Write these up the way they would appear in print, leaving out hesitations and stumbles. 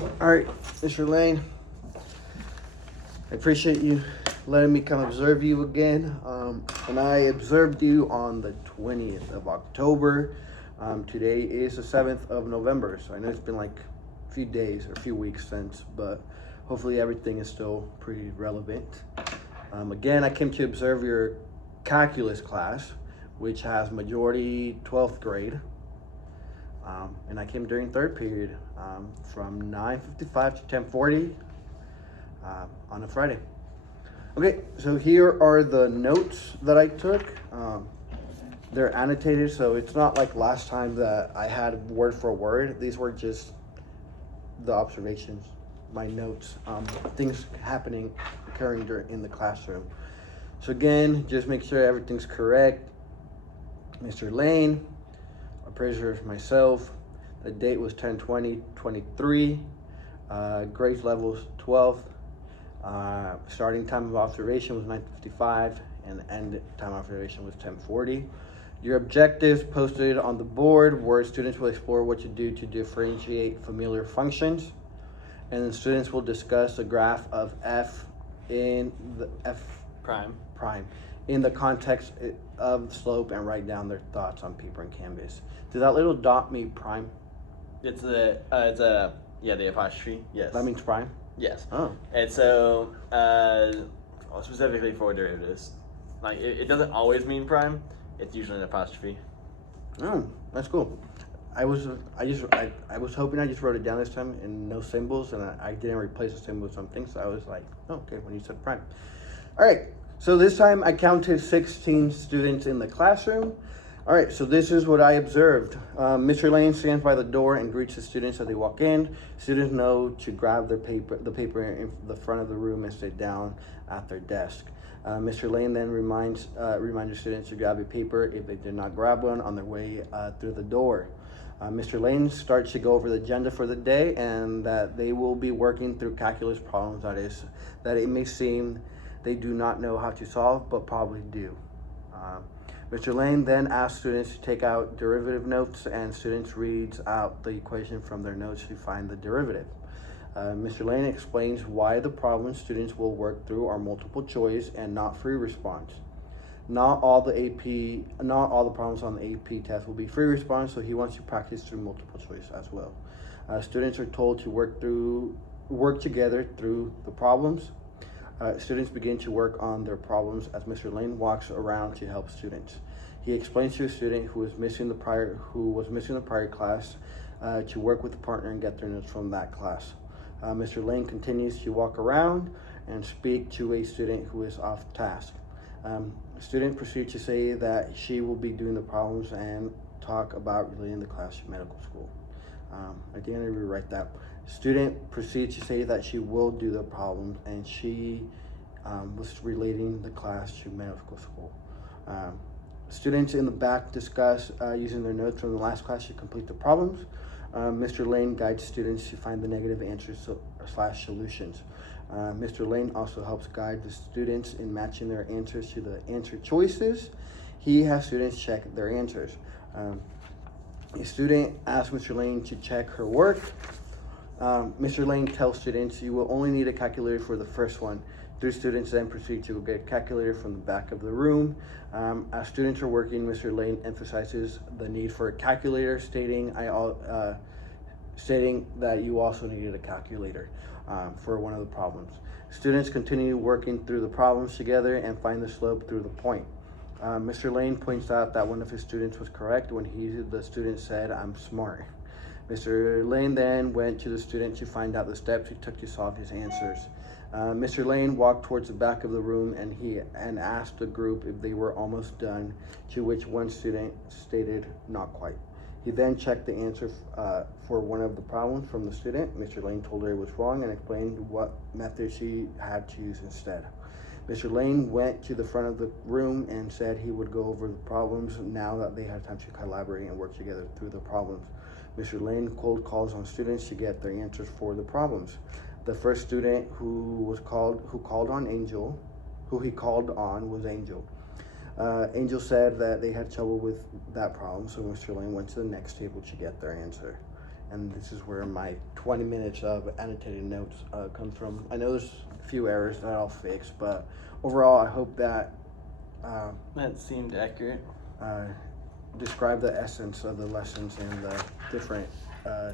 All right, Mr. Lane, I appreciate you letting me come observe you again. And I observed you on the 20th of October. Today is the 7th of November, so I know it's been like a few days or a few weeks since, but hopefully everything is still pretty relevant. Again, I came to observe your calculus class, which has majority 12th grade. And I came during third period from 9:55 to 10:40 on a Friday. Okay, so here are the notes that I took. They're annotated, so it's not like last time that I had word for word. These were just the observations, my notes, things happening, occurring in the classroom. So again, just make sure everything's correct. Mr. Lane, appraiser myself, the date was 10/20/23, grade levels 12th, starting time of observation was 9:55, and end time of observation was 10:40. Your objectives posted on the board were students will explore what to do to differentiate familiar functions, and then students will discuss a graph of f in the f prime in the context of slope and write down their thoughts on paper and canvas. Did that little dot mean prime? It's the apostrophe. Yes. That means prime? Yes. Oh. And so, specifically for derivatives, like it doesn't always mean prime. It's usually an apostrophe. Oh, that's cool. I was hoping I just wrote it down this time and no symbols, and I didn't replace the symbol with something, so I was like, oh, okay, when you said prime. All right, so this time I counted 16 students in the classroom. All right, so this is what I observed. Mr. Lane stands by the door and greets the students as they walk in. Students know to grab the paper in the front of the room and sit down at their desk. Mr. Lane then reminds the students to grab a paper if they did not grab one on their way through the door. Mr. Lane starts to go over the agenda for the day and that they will be working through calculus problems, that it may seem they do not know how to solve, but probably do. Mr. Lane then asks students to take out derivative notes, and students reads out the equation from their notes to find the derivative. Mr. Lane explains why the problems students will work through are multiple choice and not free response. Not all the problems on the AP test will be free response, so he wants to practice through multiple choice as well. Students are told to work together through the problems. Students begin to work on their problems as Mr. Lane walks around to help students. He explains to a student who was missing the prior class to work with a partner and get their notes from that class. Mr. Lane continues to walk around and speak to a student who is off task. Student proceeds to say that she will be doing the problems and talk about relating the class to medical school. I didn't rewrite that. Student proceeds to say that she will do the problems and she was relating the class to medical school. Students in the back discuss using their notes from the last class to complete the problems. Mr. Lane guides students to find the negative answers / solutions. Mr. Lane also helps guide the students in matching their answers to the answer choices. He has students check their answers. A student asks Mr. Lane to check her work. Mr. Lane tells students you will only need a calculator for the first one. Three students then proceed to get a calculator from the back of the room. As students are working, Mr. Lane emphasizes the need for a calculator, stating that you also needed a calculator for one of the problems. Students continue working through the problems together and find the slope through the point. Mr. Lane points out that one of his students was correct when the student said, "I'm smart." Mr. Lane then went to the student to find out the steps he took to solve his answers. Mr. Lane walked towards the back of the room and asked the group if they were almost done, to which one student stated not quite. He then checked the answer for one of the problems from the student. Mr. Lane told her it was wrong and explained what method she had to use instead. Mr. Lane went to the front of the room and said he would go over the problems now that they had time to collaborate and work together through the problems. Mr. Lane cold calls on students to get their answers for the problems. The first student who he called on was Angel. Angel said that they had trouble with that problem, so Mr. Lane went to the next table to get their answer. and this is where my 20 minutes of annotated notes comes from. I know there's a few errors that I'll fix, but overall, I hope that That seemed accurate. describe the essence of the lessons and the different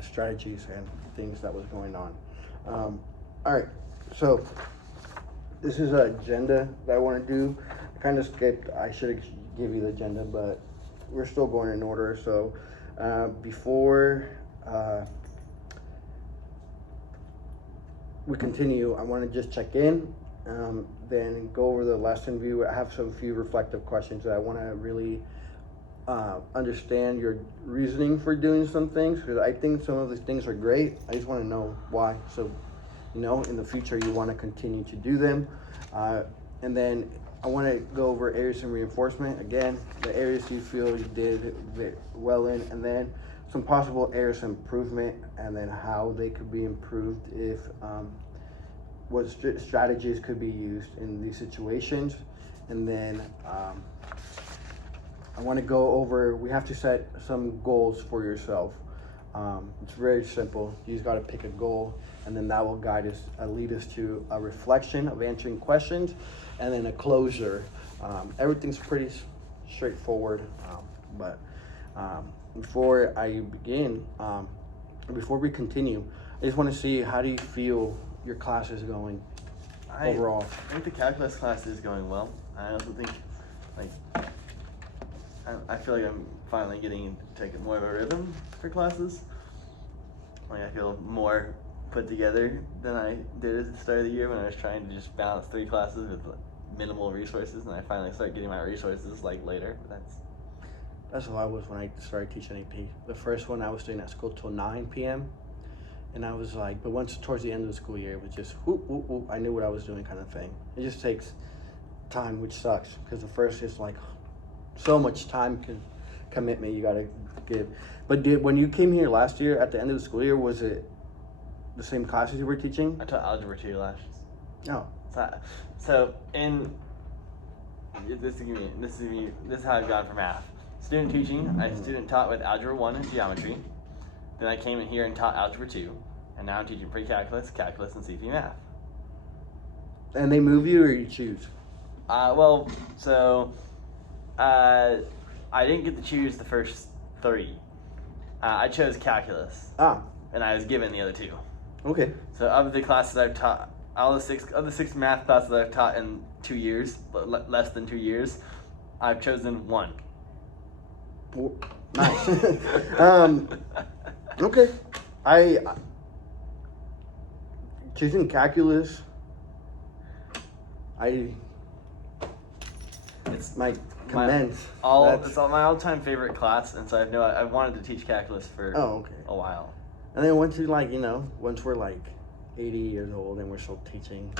strategies and things that was going on. All right, so this is an agenda that I want to do. I kind of skipped. I should give you the agenda, but we're still going in order. So before we continue, I want to just check in, then go over the lesson view. I have some few reflective questions that I want to really understand your reasoning for doing some things, because I think some of these things are great. I just want to know why. So, you know, in the future you want to continue to do them. And then I want to go over areas of reinforcement. Again, the areas you feel you did well in, and then some possible areas of improvement, and then how they could be improved if what strategies could be used in these situations. And then I want to go over, we have to set some goals for yourself. It's very simple. You just got to pick a goal, and then that will guide us, lead us to a reflection of answering questions, and then a closure. Everything's pretty straightforward, but before I begin, before we continue, I just want to see, how do you feel your class is going overall? I think the calculus class is going well. I also think, like, I feel like I'm finally getting to take more of a rhythm for classes. Like, I feel more put together than I did at the start of the year when I was trying to just balance 3 classes with minimal resources, and I finally start getting my resources like later. But That's how I was when I started teaching AP. The first one I was staying at school till 9 p.m. And I was like, but once towards the end of the school year, it was just whoop, whoop, whoop, I knew what I was doing kind of thing. It just takes time, which sucks, because the first is like so much time commitment you gotta give. But when you came here last year at the end of the school year, was it the same classes you were teaching? I taught Algebra 2 last. Oh. So in this is how I've gone for math. Student teaching, I student taught with Algebra 1 and Geometry. Then I came in here and taught Algebra 2, and now I'm teaching Pre-Calculus, Calculus, and CP Math. And they move you, or you choose? I didn't get to choose the first 3. I chose Calculus. And I was given the other 2. Okay. So of the classes I've taught, of the 6 math classes I've taught in 2 years, less than 2 years, I've chosen 1. Nice. Okay. I choosing calculus. It's my commence. It's my all-time favorite class, and so I've wanted to teach calculus for a while. And then once once we're like 80 years old and we're still teaching,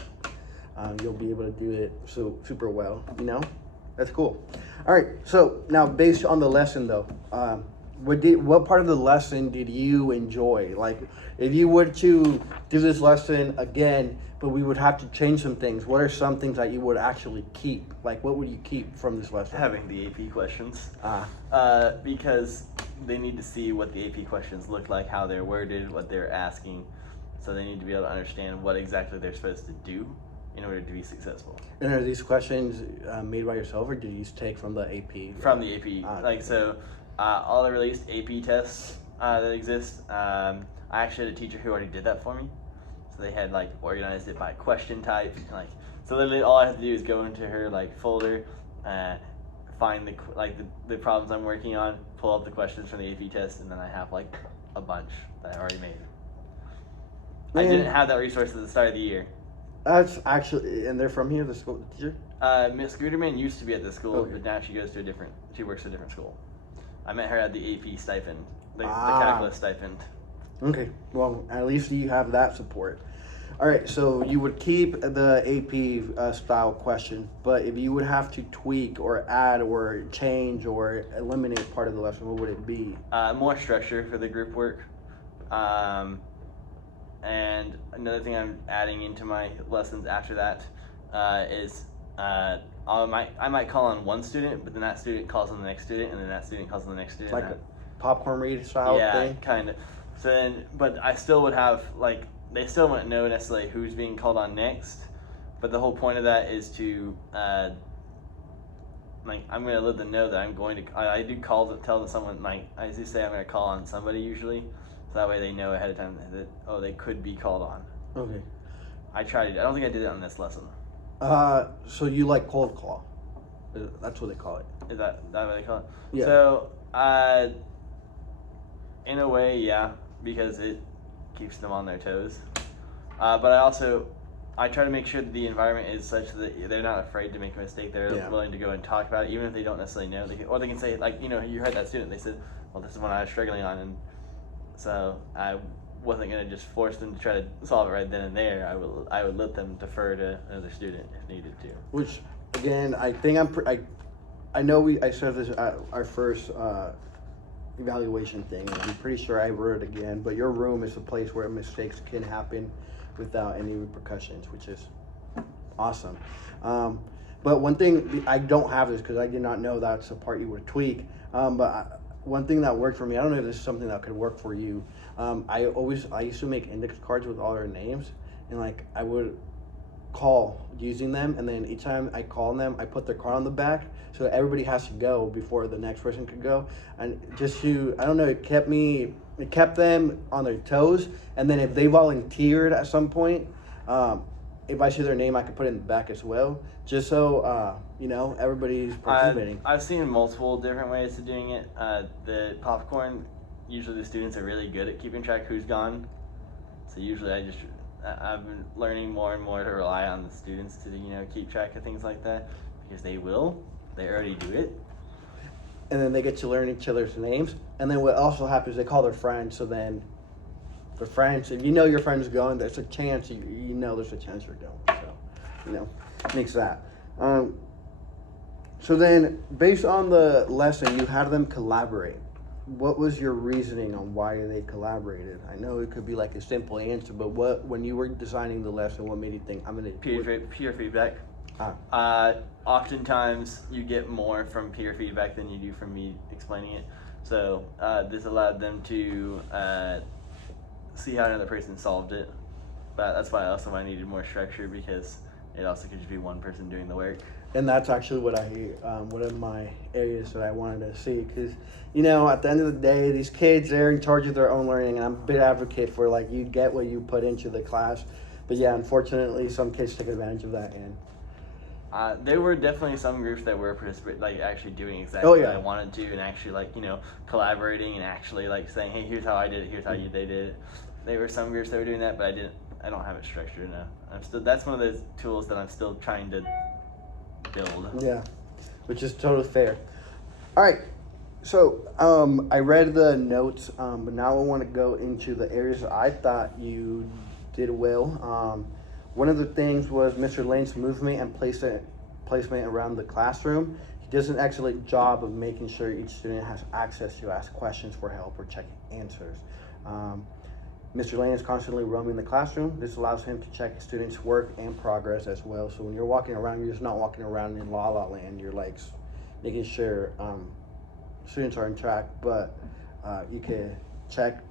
you'll be able to do it so super well. That's cool. All right. So now, based on the lesson, though, what part of the lesson did you enjoy? Like, if you were to do this lesson again, but we would have to change some things, what are some things that you would actually keep? Like, what would you keep from this lesson? Having the AP questions. Because they need to see what the AP questions look like, how they're worded, what they're asking. So they need to be able to understand what exactly they're supposed to do in order to be successful. And are these questions made by yourself, or did you just take from the AP? From the AP. All the released AP tests that exist, I actually had a teacher who already did that for me. So they had organized it by question type, so literally all I had to do is go into her folder, find the problems I'm working on, pull up the questions from the AP test, and then I have a bunch that I already made. I didn't have that resource at the start of the year. That's actually, and they're from here, the school teacher? Miss Guterman used to be at this school, but now she works at a different school. I met her at the AP stipend, the calculus stipend. Okay, well, at least you have that support. All right, so you would keep the AP style question, but if you would have to tweak or add or change or eliminate part of the lesson, what would it be? More structure for the group work. And another thing I'm adding into my lessons after that is I might call on one student, but then that student calls on the next student, and then that student calls on the next student. Like a popcorn read style thing? Yeah, kind of. So then, but I still would have like they still wouldn't know necessarily who's being called on next. But the whole point of that is to like I'm gonna let them know that I'm going to. I do call to tell someone like I do say I'm gonna call on somebody usually, so that way they know ahead of time that they could be called on. Okay. I tried it. I don't think I did it on this lesson. So you like cold call? That's what they call it. Is that what they call it? Yeah. So in a way, yeah, because it keeps them on their toes. But I try to make sure that the environment is such that they're not afraid to make a mistake. They're willing to go and talk about it, even if they don't necessarily know. Or they can say, like, you heard that student. They said, well, this is one I was struggling on. And so I wasn't going to just force them to try to solve it right then and there. I would let them defer to another student if needed to. Which, again, I think I know I said this at our first evaluation thing, and I'm pretty sure I wrote it again, but your room is a place where mistakes can happen without any repercussions, which is awesome. But one thing, I don't have this because I did not know that's a part you would tweak, one thing that worked for me, I don't know if this is something that could work for you. I used to make index cards with all their names, and like I would call using them, and then each time I call them, I put their card on the back, so that everybody has to go before the next person could go, and just I don't know, it kept them on their toes, and then if they volunteered at some point, if I see their name, I could put it in the back as well, just so everybody's participating. I've seen multiple different ways of doing it. The popcorn, usually the students are really good at keeping track who's gone, so usually I've been learning more and more to rely on the students to keep track of things like that, because they already do it. And then they get to learn each other's names, and then what also happens, they call their friends, so then the friends, if your friend's going, there's a chance there's a chance you're going, so makes that. So then based on the lesson, you had them collaborate. What was your reasoning on why they collaborated? I know it could be like a simple answer, but when you were designing the lesson, what made you think I'm gonna peer feedback? Oftentimes you get more from peer feedback than you do from me explaining it. So this allowed them to see how another person solved it. But that's why I needed more structure, because it also could just be one person doing the work. And that's actually what one of my areas that I wanted to see, because at the end of the day, these kids, they're in charge of their own learning, and I'm a big advocate for like you get what you put into the class. But yeah, unfortunately, some kids take advantage of that. And there were definitely some groups that were actually doing exactly what I wanted to, and actually collaborating and actually saying, hey, here's how I did it, here's how they did it. There were some groups that were doing that, but I don't have it structured enough. That's one of those tools that I'm still trying to build. Yeah, which is totally fair. All right, so I read the notes, but now I want to go into the areas that I thought you did well. One of the things was Mr. Lane's movement and placement around the classroom. He does an excellent job of making sure each student has access to ask questions for help or check answers. Mr. Lane is constantly roaming the classroom. This allows him to check students' work and progress as well. So when you're walking around, you're just not walking around in La La Land. You're making sure students are on track, but you can check,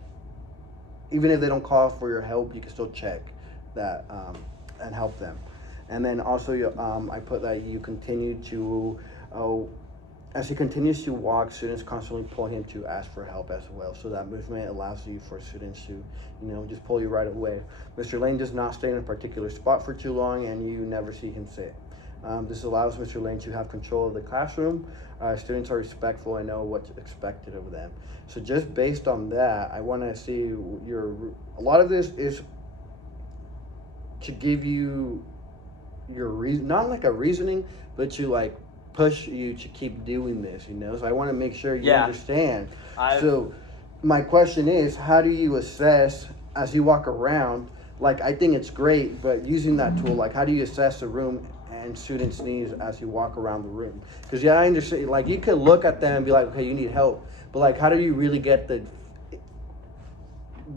even if they don't call for your help, you can still check that and help them. And then also I put that you continue to, as he continues to walk, students constantly pull him to ask for help as well. So that movement allows you for students to, just pull you right away. Mr. Lane does not stay in a particular spot for too long, and you never see him sit. This allows Mr. Lane to have control of the classroom. Students are respectful and know what's expected of them. So just based on that, I want to see a lot of this is to give you your reason, not like a reasoning, but to push you to keep doing this, So I want to make sure you understand. So my question is, how do you assess as you walk around? I think it's great, but using that tool, how do you assess the room and students' needs as you walk around the room? Because I understand, you could look at them and be like, okay, you need help, but how do you really get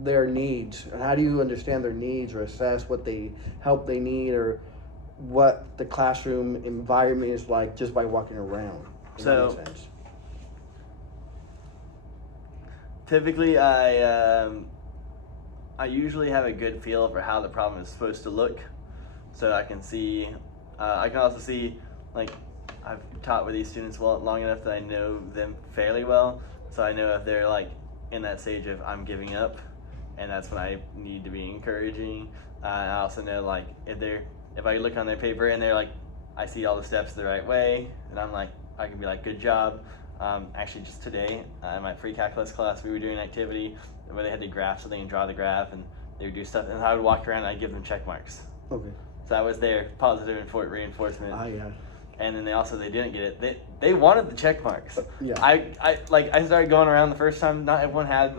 their needs? And how do you understand their needs or assess what help they need, or what the classroom environment is like just by walking around? Typically I I usually have a good feel for how the problem is supposed to look, so I can see. I can also see, like, I've taught with these students long enough that I know them fairly well, so I know if they're like in that stage of I'm giving up, and that's when I need to be encouraging. I also know like if I look on their paper and they're like, I see all the steps the right way, and I'm like, I can be like, good job. Actually, just today in my pre-calculus class, we were doing an activity where they had to graph something and draw the graph, and they would do stuff, and I would walk around and I'd give them check marks. Okay. So that was their positive reinforcement. Yeah. And then they didn't get it. They wanted the check marks. Yeah. I started going around the first time. Not everyone had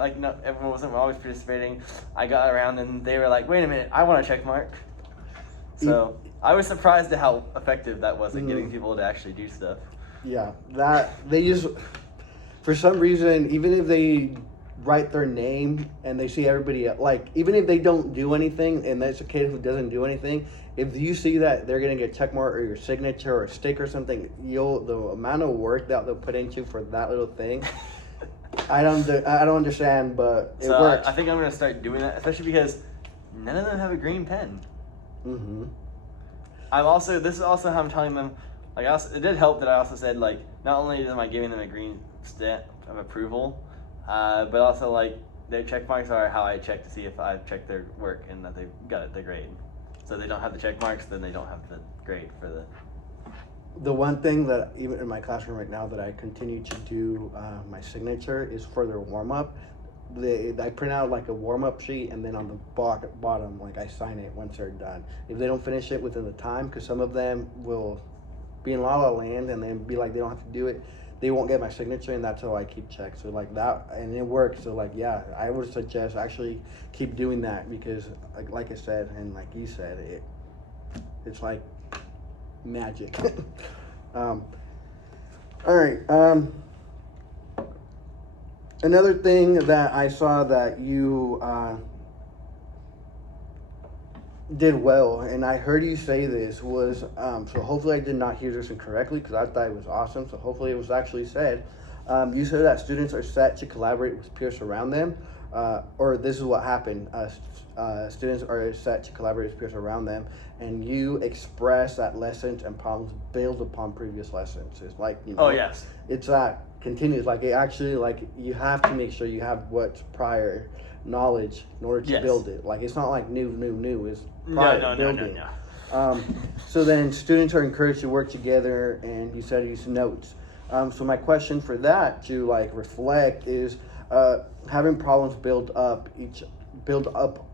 everyone wasn't always participating. I got around and they were like, wait a minute, I want a check mark. So I was surprised at how effective that was at getting people to actually do stuff. Yeah, that they just, for some reason, even if they write their name and they see everybody, like, even if they don't do anything and that's a kid who doesn't do anything, if you see that they're gonna get check mark or your signature or a stick or something, the amount of work that they'll put into for that little thing, I don't understand, but it works. I think I'm gonna start doing that, especially because none of them have a green pen. Mm-hmm. This is also how I'm telling them. Like, it did help that I also said, like, not only am I giving them a green stamp of approval, but also, like, their check marks are how I check to see if I've checked their work and that they've got the grade. So they don't have the check marks, then they don't have the grade for the... The one thing that, even in my classroom right now, that I continue to do my signature is for their warm-up. I print out, like, a warm-up sheet, and then on the bottom, like, I sign it once they're done. If they don't finish it within the time, because some of them will be in La La Land and then be like they don't have to do it, they won't get my signature, and that's how I keep check. So like that, and it works. So like, yeah, I would suggest actually keep doing that, because like I said, and like you said, it's like magic. All right. Another thing that I saw that you did well, and I heard you say this, was so hopefully I did not hear this incorrectly, because I thought it was awesome, so hopefully it was actually said. You said that students are set to collaborate with peers around them, or this is what happened. Students are set to collaborate with peers around them, and you express that lessons and problems build upon previous lessons. It's like, you know, Oh, yes. it's that continues, like it actually, like you have to make sure you have what's prior knowledge in order to build it. Like it's not like new is prior building. No. So then students are encouraged to work together, and you said use notes. So my question for that to like reflect is having problems build up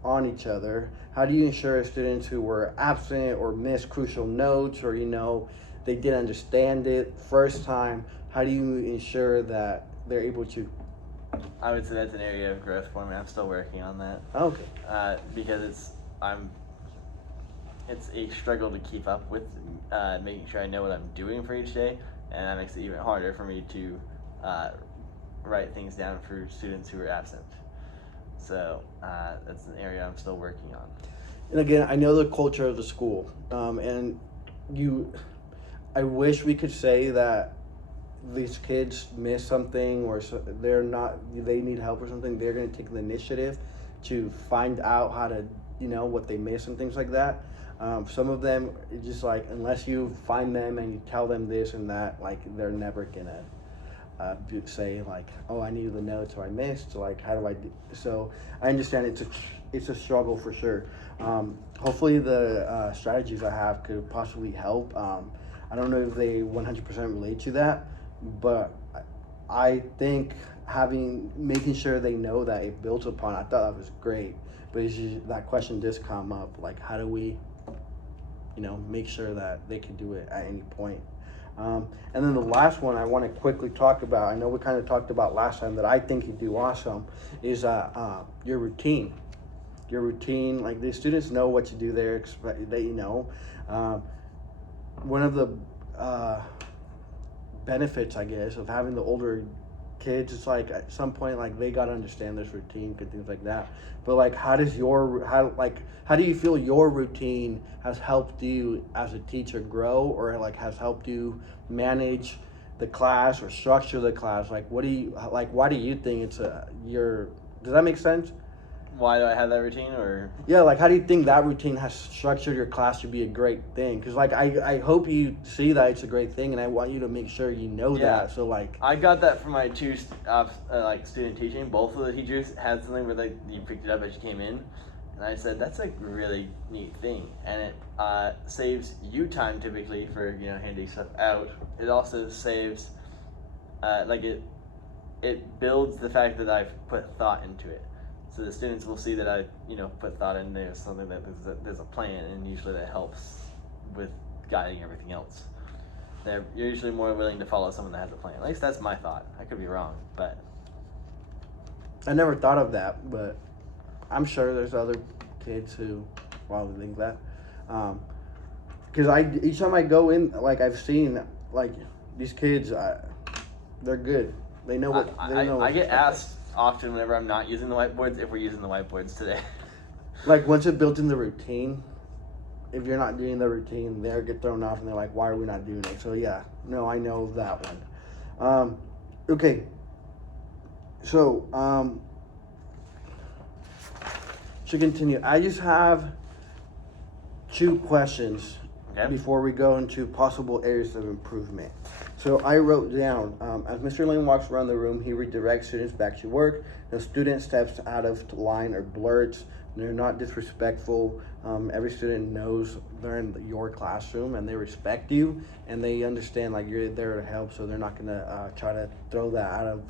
on each other. How do you ensure students who were absent or missed crucial notes, or they didn't understand it first time, how do you ensure that they're able to? I would say that's an area of growth for me. I'm still working on that. Okay. Because it's a struggle to keep up with making sure I know what I'm doing for each day, and that makes it even harder for me to write things down for students who are absent. So that's an area I'm still working on. And again, I know the culture of the school, and I wish we could say that these kids miss something, or they need help or something, they're going to take the initiative to find out how to, what they miss and things like that. Some of them, it's just like, unless you find them and you tell them this and that, like, they're never gonna say like, oh, I needed the notes, or I missed, so like, how do I do? So I understand it's a struggle for sure. Hopefully the strategies I have could possibly help. I don't know if they 100% relate to that, but I think making sure they know that it builds upon, I thought that was great. But it's just, that question does come up, like, how do we, make sure that they can do it at any point? And then the last one I want to quickly talk about, I know we kind of talked about last time, that I think you do awesome, is your routine. Your routine, like, the students know what to do there, one of the benefits, I guess, of having the older kids, it's like at some point, like, they got to understand this routine and things like that. But like, how do you feel your routine has helped you as a teacher grow, or like has helped you manage the class or structure the class? Like, why do you think does that make sense? why do I have that routine, or Yeah, like how do you think that routine has structured your class to be a great thing? Because like I hope you see that it's a great thing, and I want you to make sure you know Yeah. that. So like, I got that from my two like student teaching. Both of the teachers had something where like you picked it up as you came in, and I said that's a really neat thing, and it saves you time typically for handing stuff out. It also saves like it builds the fact that I've put thought into it. So the students will see that I, put thought in there, something that there's a plan, and usually that helps with guiding everything else. They're usually more willing to follow someone that has a plan. At least that's my thought. I could be wrong, but I never thought of that, but I'm sure there's other kids who probably think that. Because each time I go in, like I've seen, like these kids, they're good. They know what they know. I get asked often whenever I'm not using the whiteboards if we're using the whiteboards today. Like once it's built in the routine, if you're not doing the routine, they get thrown off and they're like, "Why are we not doing it?" So yeah, no, I know that one. Okay. So to continue, I just have 2 questions before we go into possible areas of improvement. So I wrote down, as Mr. Lane walks around the room, he redirects students back to work. No student steps out of line or blurts. They're not disrespectful. Every student knows they're in your classroom and they respect you and they understand like you're there to help, so they're not gonna try to throw that out of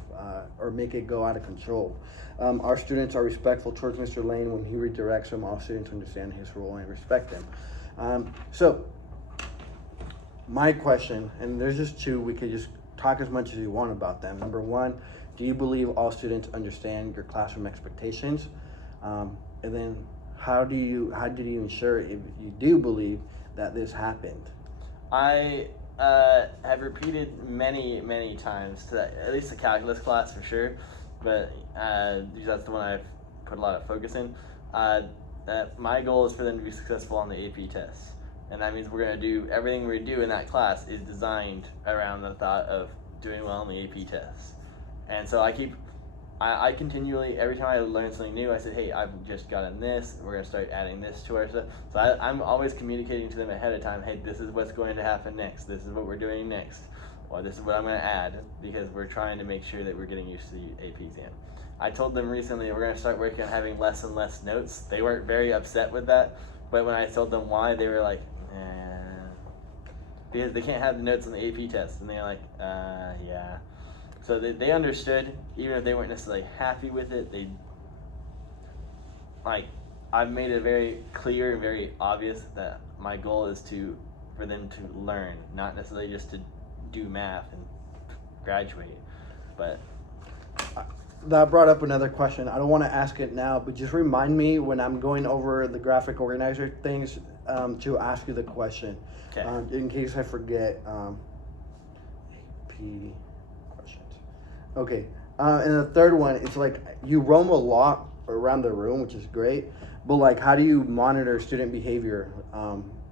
or make it go out of control. Our students are respectful towards Mr. Lane. When he redirects them, all students understand his role and respect him. So my question, and there's just 2, we could just talk as much as you want about them. Number 1, do you believe all students understand your classroom expectations? And then how did you ensure, if you do believe, that this happened? I have repeated many times to at least the calculus class for sure, but that's the one I've put a lot of focus in. That my goal is for them to be successful on the AP tests. And that means we're going to do everything we do in that class is designed around the thought of doing well on the AP tests. And so I continually, every time I learn something new, I said, hey, I've just gotten this, we're going to start adding this to our stuff. So I'm always communicating to them ahead of time, hey, this is what's going to happen next, this is what we're doing next, or this is what I'm going to add, because we're trying to make sure that we're getting used to the AP exam. I told them recently we're going to start working on having less and less notes. They weren't very upset with that, but when I told them why, they were like, because they can't have the notes on the AP test, and they're like, yeah. So they understood, even if they weren't necessarily happy with it. I've made it very clear and very obvious that my goal is for them to learn, not necessarily just to do math and graduate. But that brought up another question. I don't want to ask it now, but just remind me when I'm going over the graphic organizer things to ask you the question. Okay. In case I forget. AP questions. Okay. And the third one, it's like you roam a lot around the room, which is great. But like, how do you monitor student behavior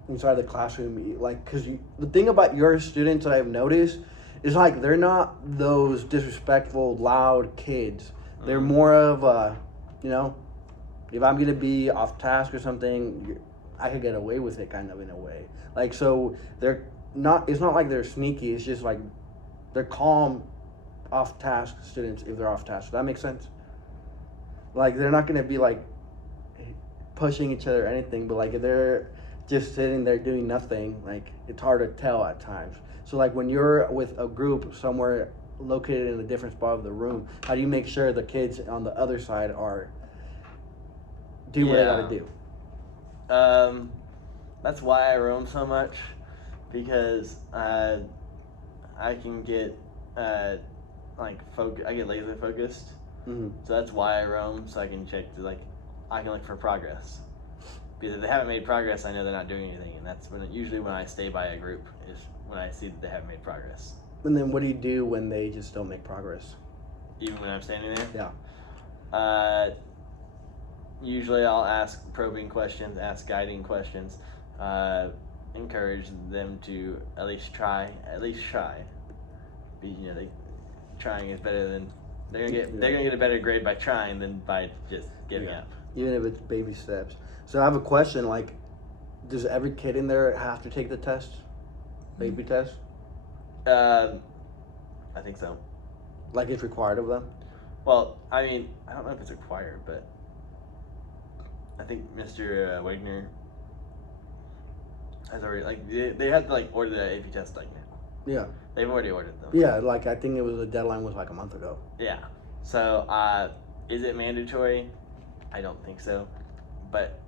inside the classroom? Like, because the thing about your students that I've noticed is like they're not those disrespectful, loud kids. They're more of if I'm gonna be off task or something, I could get away with it, kind of in a way. Like, so they're not. It's not like they're sneaky. It's just like they're calm, off task students if they're off task. Does that make sense? Like they're not gonna be like pushing each other or anything, but like if they're just sitting there doing nothing, like it's hard to tell at times. So like when you're with a group somewhere located in a different spot of the room, how do you make sure the kids on the other side are doing what they gotta do? That's why I roam so much, because I can get I get laser focused. Mm-hmm. So that's why I roam, so I can check I can look for progress. Because if they haven't made progress, I know they're not doing anything, and that's usually when I stay by a group is when I see that they haven't made progress. And then what do you do when they just don't make progress? Even when I'm standing there? Yeah. Usually I'll ask probing questions, ask guiding questions, encourage them to at least try. Trying is better than they're gonna get a better grade by trying than by just giving up. even if it's baby steps. So I have a question. Like, does every kid in there have to take the test, the AP test? I think so. Like, it's required of them? Well, I mean, I don't know if it's required, but I think Mr. Wagner has already they had to order the AP test now. Yeah. They've already ordered them. Yeah, like I think it was the deadline was like a month ago. Yeah. So, is it mandatory? I don't think so. But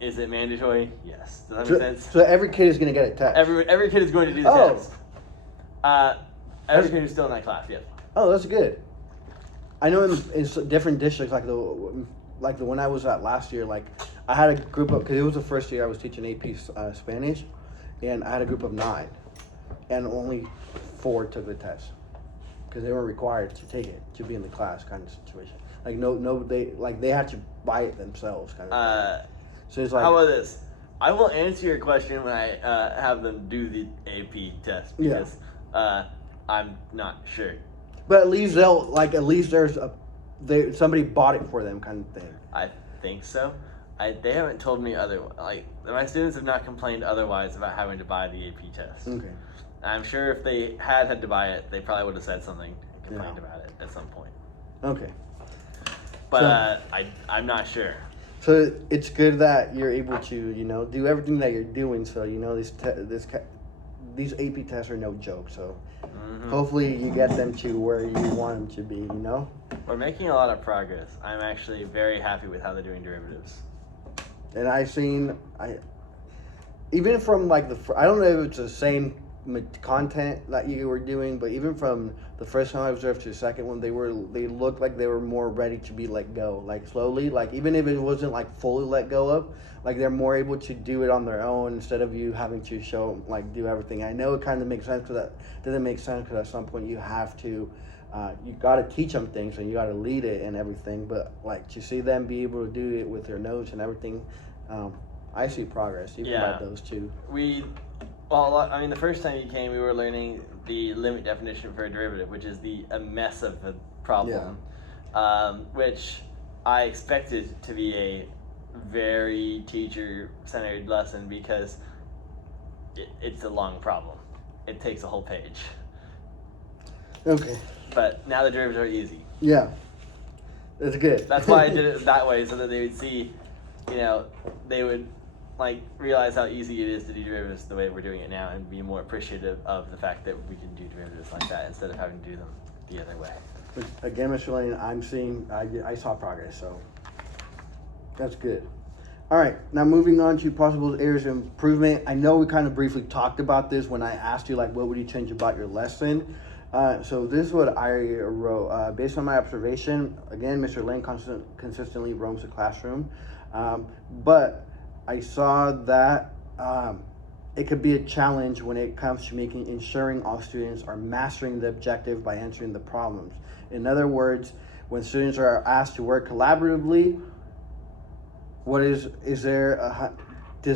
is it mandatory? Yes. Does that make sense? So every kid is gonna get a test. Every kid is going to do the Oh. test. Every kid who's still in that class, yes. Oh, that's good. I know in different districts, like the one I was at last year, like I had a group of, because it was the first year I was teaching AP Spanish, and I had a group of 9, and only 4 took the test because they were required to take it to be in the class, kind of situation. Like they had to buy it themselves, kind of thing. So it's like, how about this? I will answer your question when I have them do the AP test because I'm not sure. but at least there's somebody bought it for them, kind of thing. I think so. They haven't told me otherwise. Like, my students have not complained otherwise about having to buy the AP test. Okay. I'm sure if they had to buy it, they probably would have said something and complained about it at some point. Okay. But I'm not sure. So it's good that you're able to, do everything that you're doing. So these AP tests are no joke. So hopefully you get them to where you want them to be. We're making a lot of progress. I'm actually very happy with how they're doing derivatives. And even from I don't know if it's the same content that you were doing, but even from the first time I observed to the second one, they looked like they were more ready to be let go, slowly, even if it wasn't fully let go of, they're more able to do it on their own instead of you having to show do everything. I know it kind of makes sense because that doesn't make sense because at some point you have to you got to teach them things and you got to lead it and everything, but to see them be able to do it with their notes and everything, I see progress even by those two. The first time you came, we were learning the limit definition for a derivative, which is a mess of a problem, which I expected to be a very teacher-centered lesson because it's a long problem. It takes a whole page. Okay. But now the derivatives are easy. Yeah. That's good. That's why I did it that way, so that they would see, they would realize how easy it is to do derivatives the way we're doing it now and be more appreciative of the fact that we can do derivatives like that instead of having to do them the other way. Again, Mr. Lane, I saw progress, so that's good. All right, now moving on to possible areas of improvement. I know we kind of briefly talked about this when I asked you, what would you change about your lesson? So this is what I wrote. Based on my observation, again, Mr. Lane consistently roams the classroom, but I saw that it could be a challenge when it comes to ensuring all students are mastering the objective by answering the problems. In other words, when students are asked to work collaboratively, does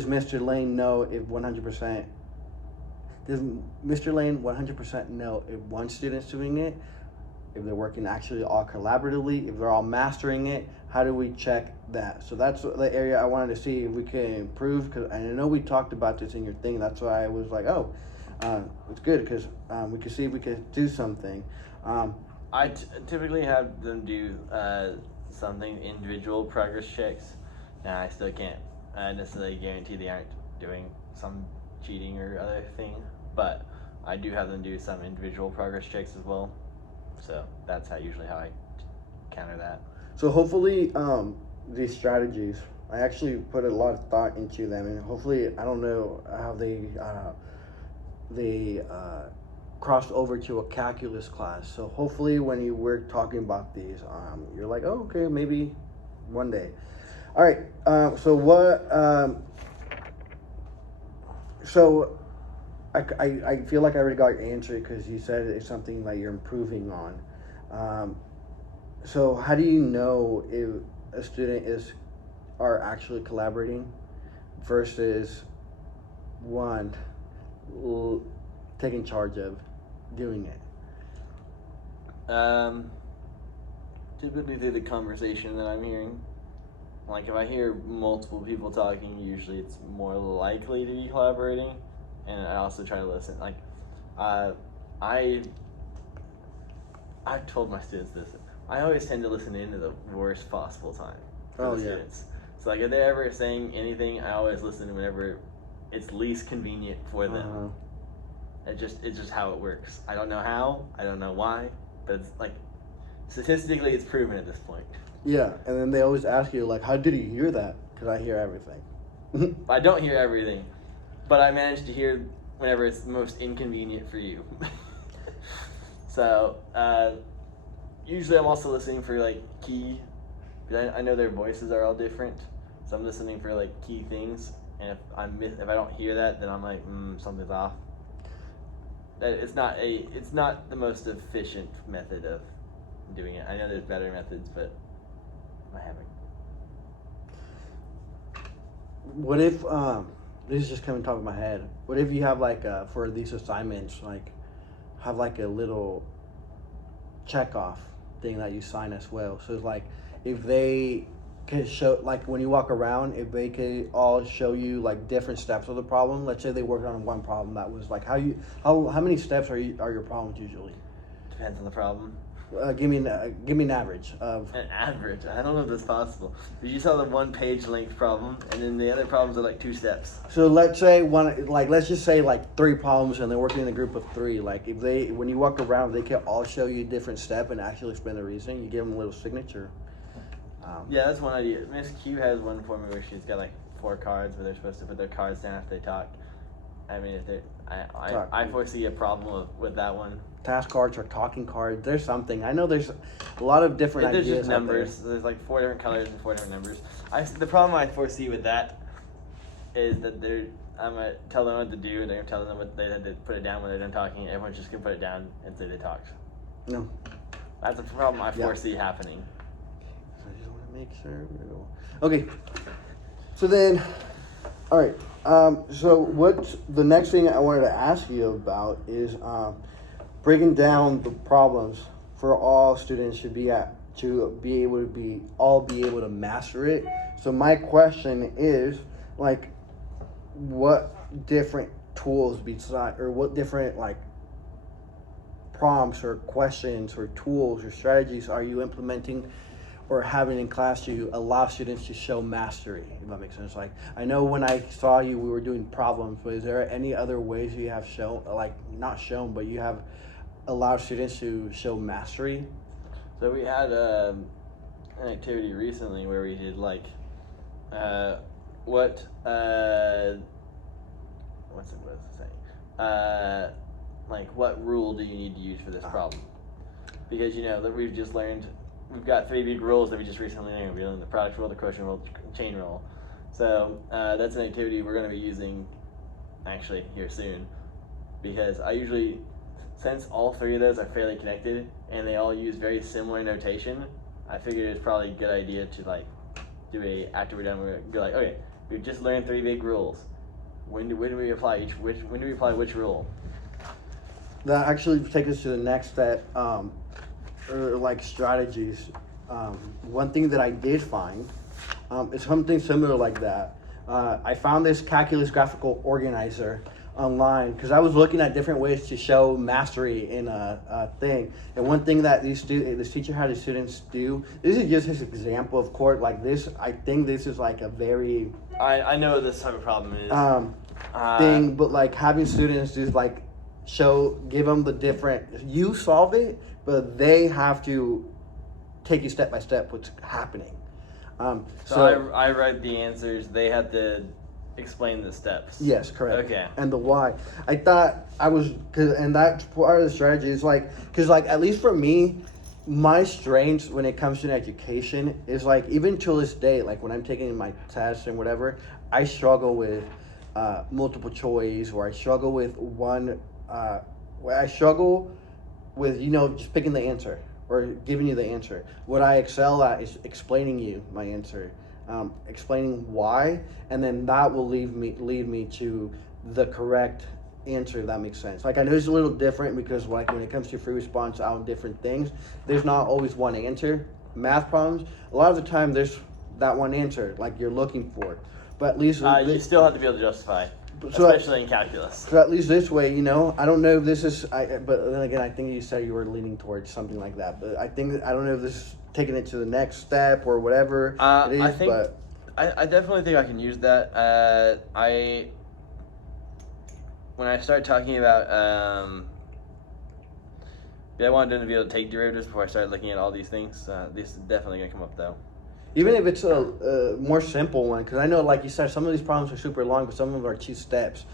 Mr. Lane know if 100%? Does Mr. Lane 100% know if one student's doing it, if they're working actually all collaboratively, if they're all mastering it? How do we check that? So that's the area I wanted to see if we can improve, because I know we talked about this in your thing. That's why I was like, it's good because we can see if we can do something. I typically have them do something, individual progress checks. Now, I still can't necessarily guarantee they aren't doing some cheating or other thing, but I do have them do some individual progress checks as well. So that's usually how I counter that. So hopefully these strategies, I actually put a lot of thought into them, and hopefully, I don't know how they crossed over to a calculus class. So hopefully when you were talking about these, you're like, oh, okay, maybe one day. All right, so what, so I feel like I already got your answer because you said it's something that you're improving on. So how do you know if a student are actually collaborating versus one taking charge of doing it? Typically through the conversation that I'm hearing. Like if I hear multiple people talking, usually it's more likely to be collaborating, and I also try to listen. Like, I've told my students this. I always tend to listen in at the worst possible time for Oh, the yeah. students. So like if they're ever saying anything, I always listen whenever it's least convenient for them. It's just how it works. I don't know how, I don't know why, but it's like statistically it's proven at this point. Yeah, and then they always ask you, like, how did you hear that? Because I hear everything. I don't hear everything, but I manage to hear whenever it's most inconvenient for you. So, usually I'm also listening for like key, because I know their voices are all different, so I'm listening for like key things, and if I don't hear that, then I'm like, something's off. It's not the most efficient method of doing it. I know there's better methods, but I haven't. What if, this is just coming top of my head, what if you have like, for these assignments, like, have like a little check off thing that you sign as well? So it's like, if they could show, like when you walk around, if they could all show you like different steps of the problem. Let's say they worked on one problem that was like, how many steps are your problems usually? Depends on the problem. Give me an average of An average. I don't know if that's possible. Because you saw the 1-page length problem, and then the other problems are like 2 steps. So let's say let's just say like 3 problems, and they're working in a group of 3. Like if when you walk around, they can all show you a different step and actually explain the reasoning. You give them a little signature. Yeah, that's one idea. Miss Q has one for me where she's got like 4 cards where they're supposed to put their cards down after they talk. I mean, if I foresee a problem with that one. Task cards or talking cards. There's something. I know there's a lot of different There's ideas. just numbers. There's like 4 different colors and 4 different numbers. The problem I foresee with that is that I'm gonna tell them what to do, and I'm telling them what they had to put it down when they're done talking. Everyone's just gonna put it down and say they talked. No. That's a problem I foresee happening. So I just want to make sure. Okay. So then, all right. So what's the next thing I wanted to ask you about is breaking down the problems for all students to be able to master it. So my question is, like, what different tools what different like prompts or questions or tools or strategies are you implementing or having in class to allow students to show mastery, if that makes sense? Like, I know when I saw you, we were doing problems, but is there any other ways you have shown, like, not shown, but you have allowed students to show mastery? So we had an activity recently where we did like, what's it saying? Like, what rule do you need to use for this problem? Because that we've just learned. We've got 3 big rules that we just recently learned. We learned the product rule, the quotient rule, the chain rule. So that's an activity we're going to be using actually here soon, because since all 3 of those are fairly connected and they all use very similar notation, I figured it's probably a good idea to do after we're done, we're going to go like, okay, we've just learned 3 big rules. When do we apply which rule? That actually takes us to the next step. Or like strategies. One thing that I did find is something similar like that. I found this calculus graphical organizer online because I was looking at different ways to show mastery in a thing. And one thing that this teacher had his students do, this is just his example of course, like this, I think this is like a very I know what this type of problem is. Thing, but like having students just like give them the different, you solve it, but they have to take you step by step what's happening. So I write the answers. They have to explain the steps. Yes, correct. Okay. And the why. I thought and that's part of the strategy is because at least for me, my strengths when it comes to education is like, even till this day, like when I'm taking my tests and whatever, I struggle with multiple choice, or I struggle with just picking the answer or giving you the answer. What I excel at is explaining you my answer, explaining why, and then that will lead me to the correct answer, if that makes sense. Like, I know it's a little different because like when it comes to free response out different things, there's not always one answer. Math problems, a lot of the time there's that one answer like you're looking for. But at least You still have to be able to justify, So- especially in calculus. so at least this way, I don't know if this is. But then again, I think you said you were leaning towards something like that. But I don't know if this is taking it to the next step or whatever it is. I think but I definitely think I can use that. When I start talking about, I wanted to be able to take derivatives before I started looking at all these things. This is definitely gonna come up though. even if it's a more simple one, because I know, like you said, some of these problems are super long, but some of them are 2 steps.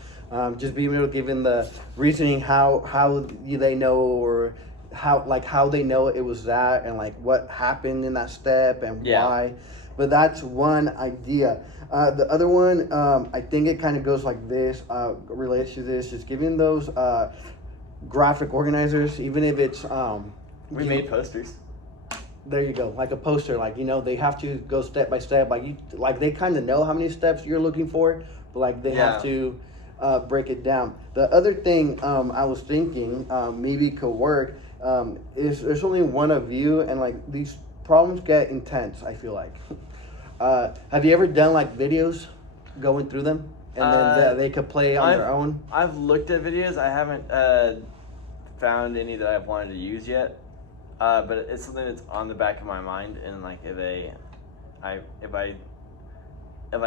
Just being able to give in the reasoning how they know, or how they know it was that, and like what happened in that step and Yeah. why. But that's one idea. The other one, I think it kind of goes like this, relates to this, just giving those graphic organizers, even if it's We made posters. there you go, like a poster, like they have to go step by step, like they kind of know how many steps you're looking for, but like they have to break it down. The other thing I was thinking maybe could work is there's only one of you, and like these problems get intense, I feel like. Have you ever done like videos going through them, and then they could play on their own? I've looked at videos. I haven't found any that I've wanted to use yet. But it's something that's on the back of my mind, and like if I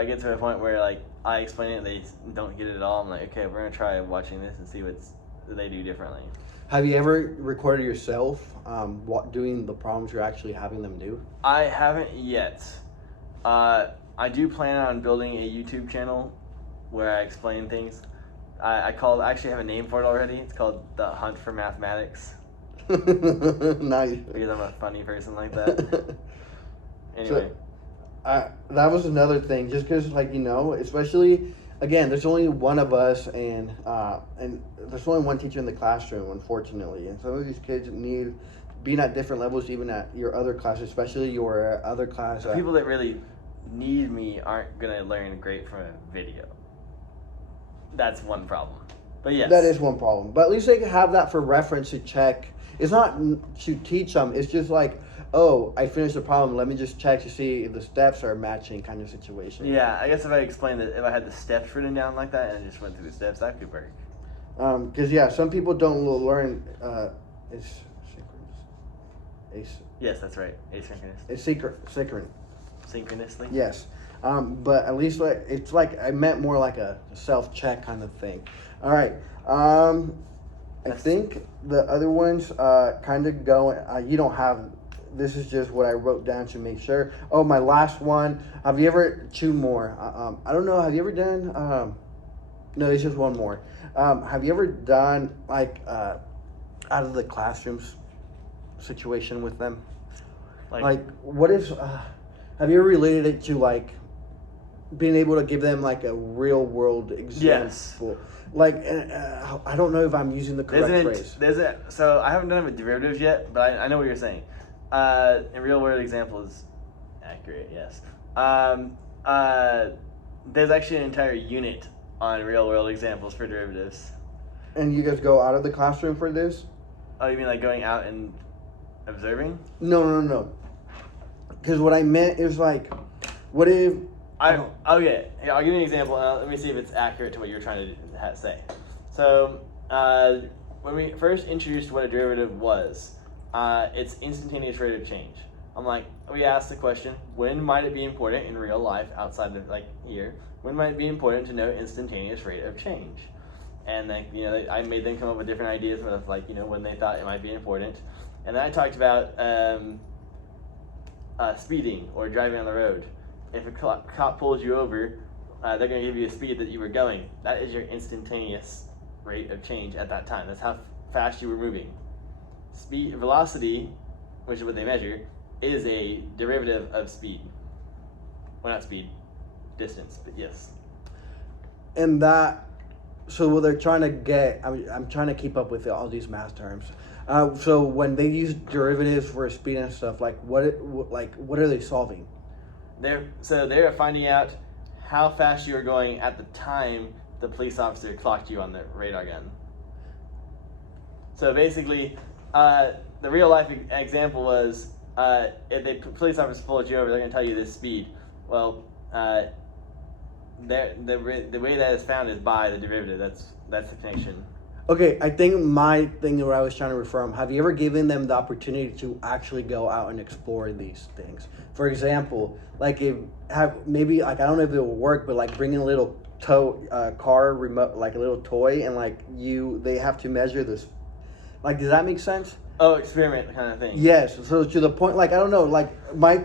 get to a point where like I explain it and they don't get it at all, I'm like, okay, we're gonna try watching this and see what they do differently. Have you ever recorded yourself doing the problems you're actually having them do? I haven't yet. I do plan on building a YouTube channel where I explain things. I actually have a name for it already. It's called The Hunt for Mathematics. Nice. Because I'm a funny person like that. Anyway. So, that was another thing, just because, like, especially, again, there's only one of us, and there's only one teacher in the classroom, unfortunately. And some of these kids need being at different levels, even at your other classes, especially your other class. The people that really need me aren't going to learn great from a video. That's one problem. But yes. That is one problem. But at least they can have that for reference to check. It's not to teach them. It's just like, oh, I finished the problem. Let me just check to see if the steps are matching, kind of situation. Yeah, I guess if I explained that, if I had the steps written down like that and I just went through the steps, that could work. Because, some people don't learn Yes, that's right. Asynchronous. It's synchronous. Synchronously? Yes. But at least it's like I meant more like a self-check kind of thing. All right. I think the other ones kind of go. You don't have. This is just what I wrote down to make sure. Oh, my last one. Have you ever 2 more? I don't know. Have you ever done? No, it's just one more. Have you ever done like out of the classrooms situation with them? Like what if? Have you ever related it to like being able to give them like a real world example? Yes. Like I don't know if I'm using the correct phrase. So I haven't done it with derivatives yet, but I know what you're saying. A real world example is accurate. Yes. There's actually an entire unit on real world examples for derivatives. And you guys go out of the classroom for this? Oh, you mean like going out and observing? No. Because what I meant is like, what if... Okay, I'll give you an example. Let me see if it's accurate to what you're trying to say. So, when we first introduced what a derivative was, it's instantaneous rate of change. We asked the question, when might it be important in real life outside of like here? When might it be important to know instantaneous rate of change? And then, I made them come up with different ideas of like, when they thought it might be important. And then I talked about speeding or driving on the road. If a cop pulls you over, they're going to give you a speed that you were going. That is your instantaneous rate of change at that time. That's how fast you were moving. Velocity, which is what they measure, is a derivative of speed. Well, not speed, distance, but yes. And that, so what they're trying to get, I'm trying to keep up with all these math terms. So when they use derivatives for speed and stuff, what are they solving? They're finding out how fast you were going at the time the police officer clocked you on the radar gun. So basically, the real life example was if the police officer pulls you over, they're going to tell you this speed. Well, the way that is found is by the derivative. That's the connection. Okay, I think my thing where I was trying to refer them, have you ever given them the opportunity to actually go out and explore these things? For example, like maybe like I don't know if it will work, but like bringing a little car remote, like a little toy, and like they have to measure this. Like, does that make sense? Oh, experiment kind of thing. Yes. So to the point, like I don't know, like my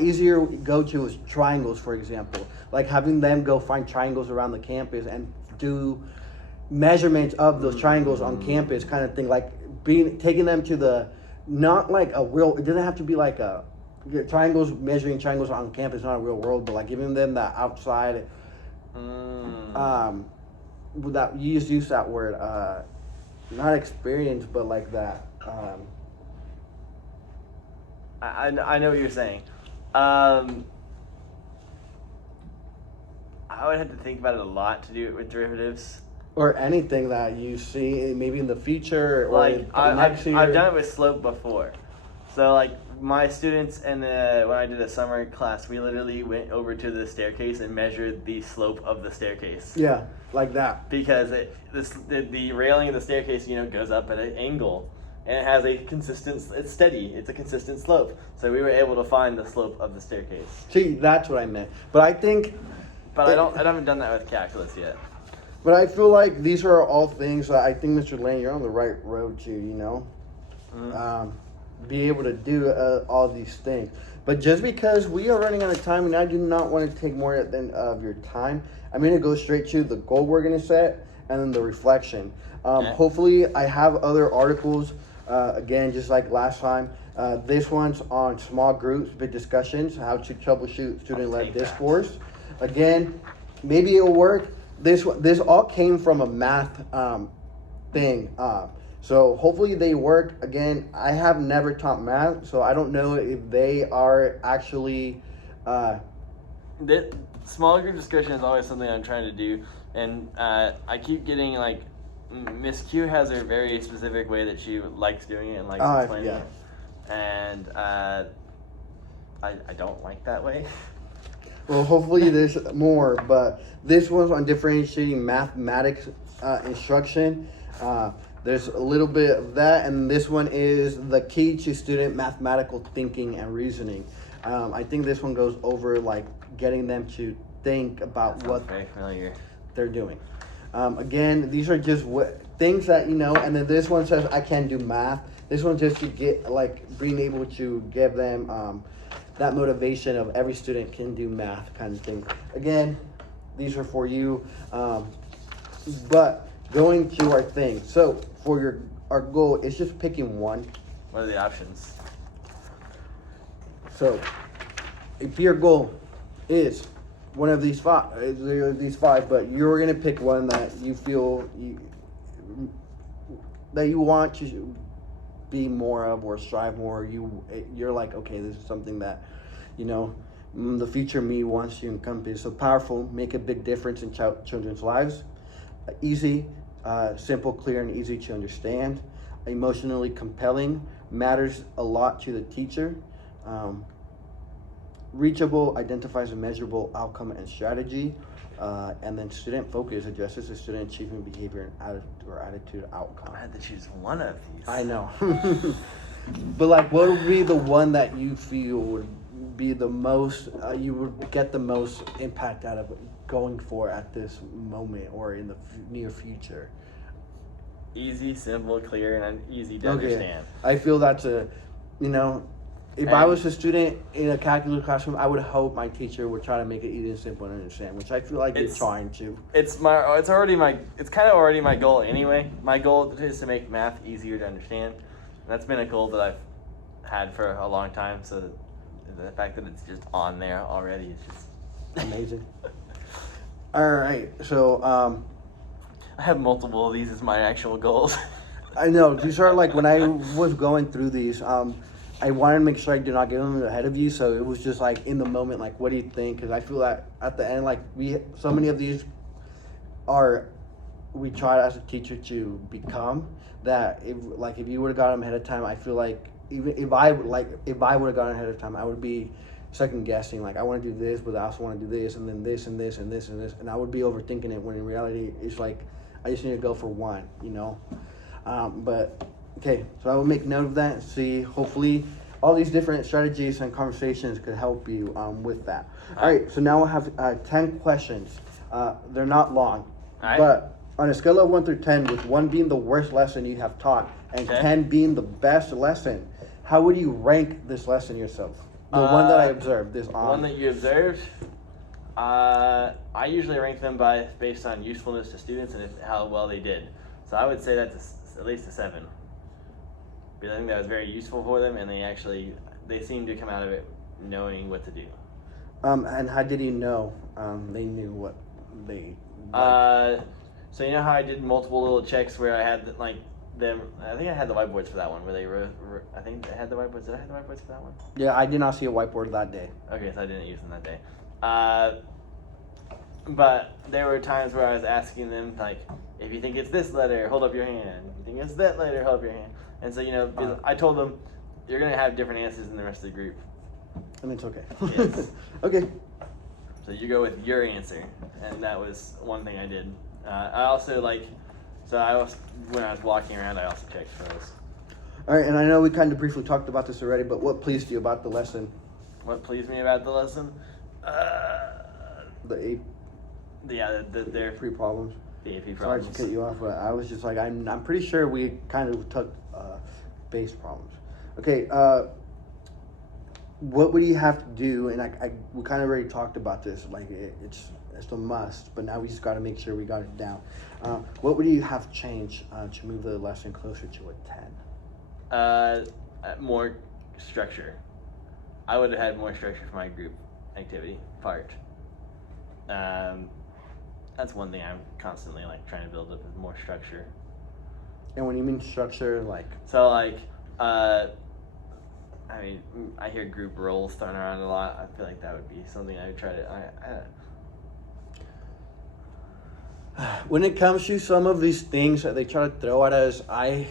easier go-to is triangles, for example. Like having them go find triangles around the campus and do measurements of those triangles on campus, kind of thing. Like taking them to the, not like a real. It doesn't have to be like measuring triangles on campus, not a real world, but like giving them that outside. That you just use that word, not experience, but like that. I know what you're saying. I would have to think about it a lot to do it with derivatives. Or anything that you see maybe in the future, or Like next year. I've done it with slope before. So like my students and when I did a summer class, we literally went over to the staircase and measured the slope of the staircase. Yeah, like that. Because the railing of the staircase, goes up at an angle, and it has a consistent. It's steady. It's a consistent slope. So we were able to find the slope of the staircase. See, that's what I meant. But I think. But I haven't done that with calculus yet. But I feel like these are all things that I think, Mr. Lane, you're on the right road to, be able to do all these things. But just because we are running out of time, and I do not want to take more than of your time, I'm going to go straight to the goal we're going to set and then the reflection. Okay. Hopefully, I have other articles, again, just like last time. This one's on small groups, big discussions, how to troubleshoot student-led discourse. Again, maybe it'll work. This all came from a math thing. So hopefully they work. Again, I have never taught math, so I don't know if they are actually. Small group discussion is always something I'm trying to do, and I keep getting like Miss Q has her very specific way that she likes doing it and likes explaining it, and I don't like that way. Well, hopefully there's more, but this one's on differentiating mathematics instruction. There's a little bit of that, and this one is the key to student mathematical thinking and reasoning. I think this one goes over like getting them to think about what very familiar. they're doing. Again, these are just things that and then this one says I can do math. This one just to get like being able to give them that motivation of every student can do math kind of thing. Again, these are for you. But going to our thing. So for our goal, it's just picking one. What are the options? So if your goal is one of these five, but you're gonna pick one that you feel that you want to be more of or strive more. You're like, okay, this is something that the future me wants to encompass. So powerful, make a big difference in children's lives. Easy, simple, clear, and easy to understand. Emotionally compelling, matters a lot to the teacher. Reachable, identifies a measurable outcome and strategy. And then student focus addresses the student achievement behavior and attitude outcome. I had to choose one of these. I know. But like, what would be the one that you feel would be the most, you would get the most impact out of going for at this moment or in the near future? Easy, simple, clear, and easy to understand. I feel that's if I was a student in a calculus classroom, I would hope my teacher would try to make it easy and simple to understand, which I feel like they're trying to. It's kind of already my goal anyway. My goal is to make math easier to understand. And that's been a goal that I've had for a long time. So the fact that it's just on there already is just amazing. All right, so I have multiple of these as my actual goals. I know these are like when I was going through these. I wanted to make sure I did not get them ahead of you, so it was just like in the moment, like, what do you think? Because I feel that at the end, like so many of these we try as a teacher to become that. If you would have got them ahead of time, I feel like if I would have gotten ahead of time, I would be second guessing, like I want to do this, but I also want to do this, and then this, and this, and this, and this, and I would be overthinking it when in reality it's like I just need to go for one, you know. But okay, so I will make note of that and see. Hopefully, all these different strategies and conversations could help you with that. All right, so now we'll have 10 questions. They're not long, All right. but on a scale of 1 through 10, with 1 being the worst lesson you have taught and Okay. 10 being the best lesson, how would you rank this lesson yourself? The one that I observed. This One that you observed. I usually rank them based on usefulness to students and how well they did. So I would say that's at least a 7. Because I think that was very useful for them, and they seemed to come out of it knowing what to do. And how did you know they knew what they? So you know how I did multiple little checks where I had them. I think I had the whiteboards for that one where they wrote. I think I had the whiteboards. Did I have the whiteboards for that one? Yeah, I did not see a whiteboard that day. Okay, so I didn't use them that day. But there were times where I was asking them, like, if you think it's this letter, hold up your hand. If you think it's that letter, hold up your hand. And so, because I told them, you're going to have different answers than the rest of the group. And it's okay. Yes. Okay. So you go with your answer. And that was one thing I did. I also, when I was walking around, I also checked for those. All right, and I know we kind of briefly talked about this already, but what pleased you about the lesson? What pleased me about the lesson? The AP Their problems. the AP Sorry problems. to cut you off, but I was just like, I'm pretty sure we kind of took base problems. Okay, what would you have to do? And we kind of already talked about this. Like it's a must, but now we just got to make sure we got it down. What would you have changed to move the lesson closer to a 10? More structure. I would have had more structure for my group activity part. That's one thing I'm constantly trying to build up is more structure. And when you mean structure, like So I hear group roles thrown around a lot. I feel like that would be something I would try to. when it comes to some of these things that they try to throw at us, I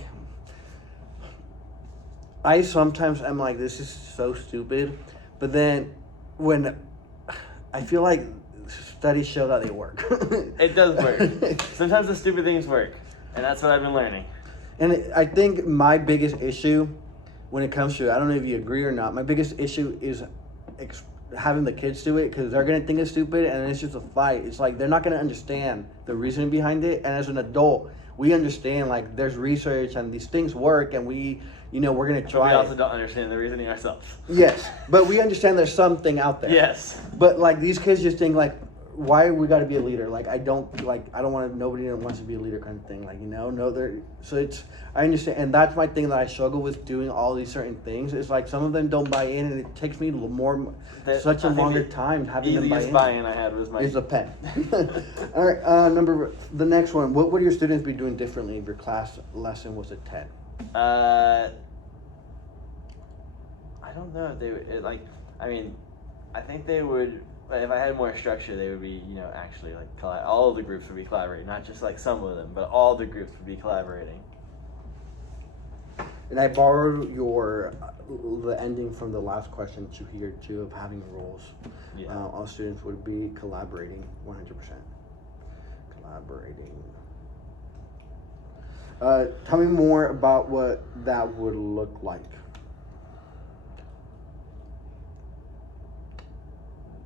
sometimes am like, this is so stupid, but then when I feel like studies show that they work. It does work. Sometimes the stupid things work, and that's what I've been learning. And I think my biggest issue when it comes to, I don't know if you agree or not, my biggest issue is having the kids do it because they're going to think it's stupid and it's just a fight. It's like they're not going to understand the reasoning behind it. And as an adult, we understand like there's research and these things work and we're going to try. We also don't understand the reasoning ourselves. Yes, but we understand there's something out there. Yes. But like these kids just think like, why we got to be a leader? Like I don't want to. Nobody wants to be a leader, kind of thing. Like I understand, and that's my thing that I struggle with doing all these certain things. It's like some of them don't buy in, and it takes me such a longer time having them buy in. Easiest buy-in I had was my. Is a pen. All right, the next one. What would your students be doing differently if your class lesson was a 10? I don't know if they would I think they would. If I had more structure, they would be, actually all of the groups would be collaborating, not just some of them, but all the groups would be collaborating. And I borrowed the ending from the last question to here too of having rules. Yeah. All students would be collaborating 100%. Collaborating. Tell me more about what that would look like.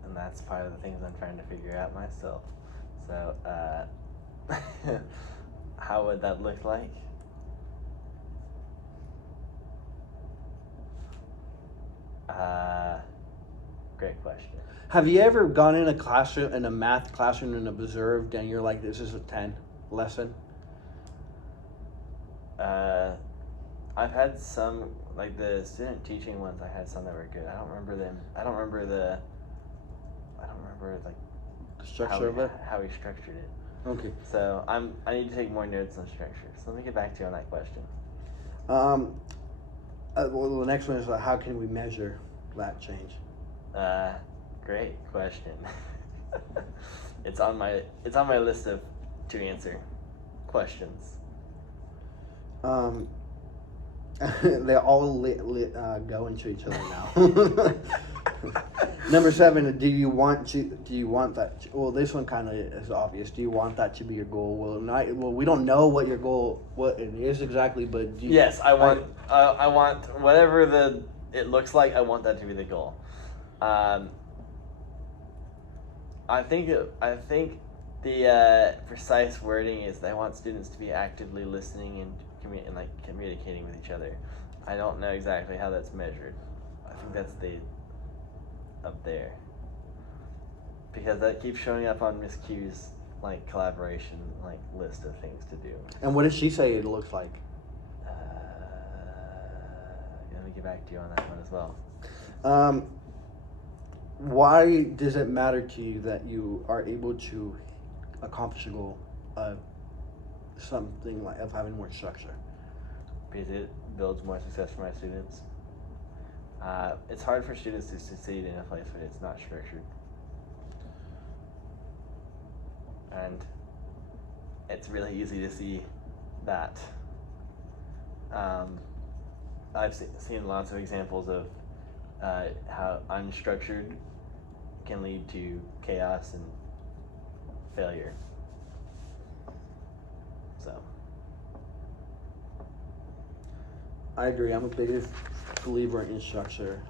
And that's part of the things I'm trying to figure out myself. So, how would that look like? Great question. Have you ever gone in a math classroom and observed and you're like, this is a 10 lesson? I've had some, the student teaching ones, I had some that were good. I don't remember them. I don't remember The structure how of it? how we structured it. Okay. So I need to take more notes on structure. So let me get back to you on that question. Well, the next one is how can we measure that change? Great question. It's on my list of to answer questions. They all go into each other now. Number 7, do you want that? Well, this one kind of is obvious. Do you want that to be your goal? Well, we don't know what your goal, what it is exactly, but do you, Yes, I want whatever it looks like. I want that to be the goal. I think the precise wording is that I want students to be actively listening and communicating with each other. I don't know exactly how that's measured. I think that's up there, because that keeps showing up on Miss Q's collaboration list of things to do. And what does she say it looks like? Let me get back to you on that one as well. Why does it matter to you that you are able to accomplish a goal of something of having more structure? Because it builds more success for my students. It's hard for students to succeed in a place where it's not structured. And it's really easy to see that. I've seen lots of examples of how unstructured can lead to chaos and failure. So I agree. I'm a biggest believer in structure.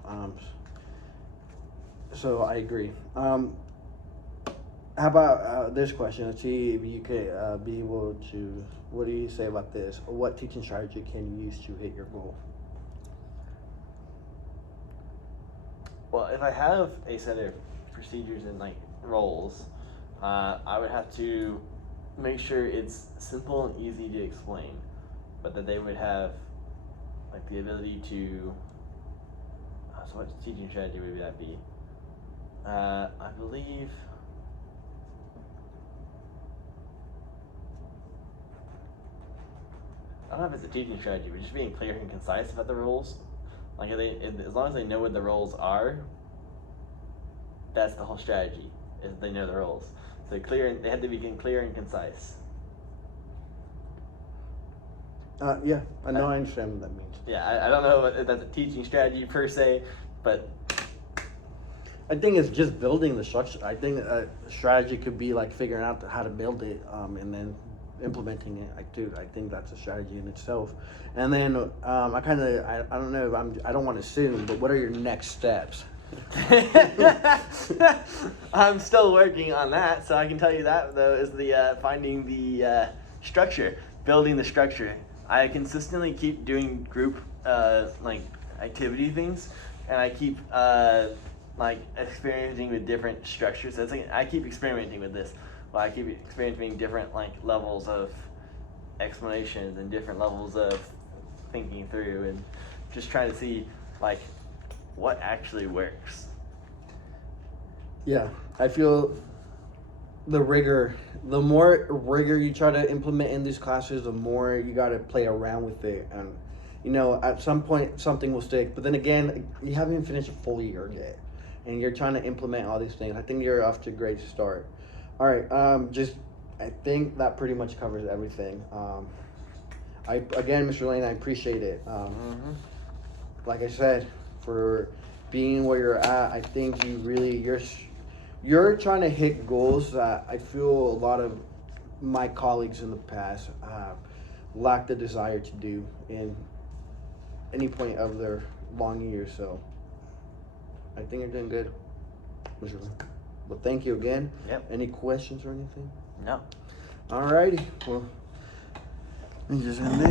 So I agree. How about this question? Let's see if you could be able to. What do you say about this? What teaching strategy can you use to hit your goal? Well, if I have a set of procedures and roles, I would have to make sure it's simple and easy to explain, but that they would have the ability to. So what teaching strategy would that be? I believe. I don't know if it's a teaching strategy, but just being clear and concise about the roles. As long as they know what the roles are, that's the whole strategy. Is they know the roles. So they have to be clear and concise. Yeah, I know. I understand what that means. Yeah, I don't know if that's a teaching strategy per se, but I think it's just building the structure. I think a strategy could be figuring out how to build it, and then implementing it. I think that's a strategy in itself. And then I don't know if I don't want to assume, but what are your next steps? I'm still working on that, so I can tell you that though is the finding the structure, building the structure. I consistently keep doing group activity things, and I keep experimenting with different structures. So I keep experimenting with this. Well, I keep experimenting different levels of explanations and different levels of thinking through, and just trying to see what actually works. Yeah, I feel the more rigor you try to implement in these classes, the more you got to play around with it. And, at some point something will stick. But then again, you haven't even finished a full year yet. And you're trying to implement all these things. I think you're off to a great start. All right, I think that pretty much covers everything. Again, Mr. Lane, I appreciate it. Like I said, for being where you're at, I think you're trying to hit goals that I feel a lot of my colleagues in the past lack the desire to do in any point of their long years. So I think you're doing good, Mr. Lane. Well, thank you again. Yep. Any questions or anything? No. Alrighty. Well, let me just end this.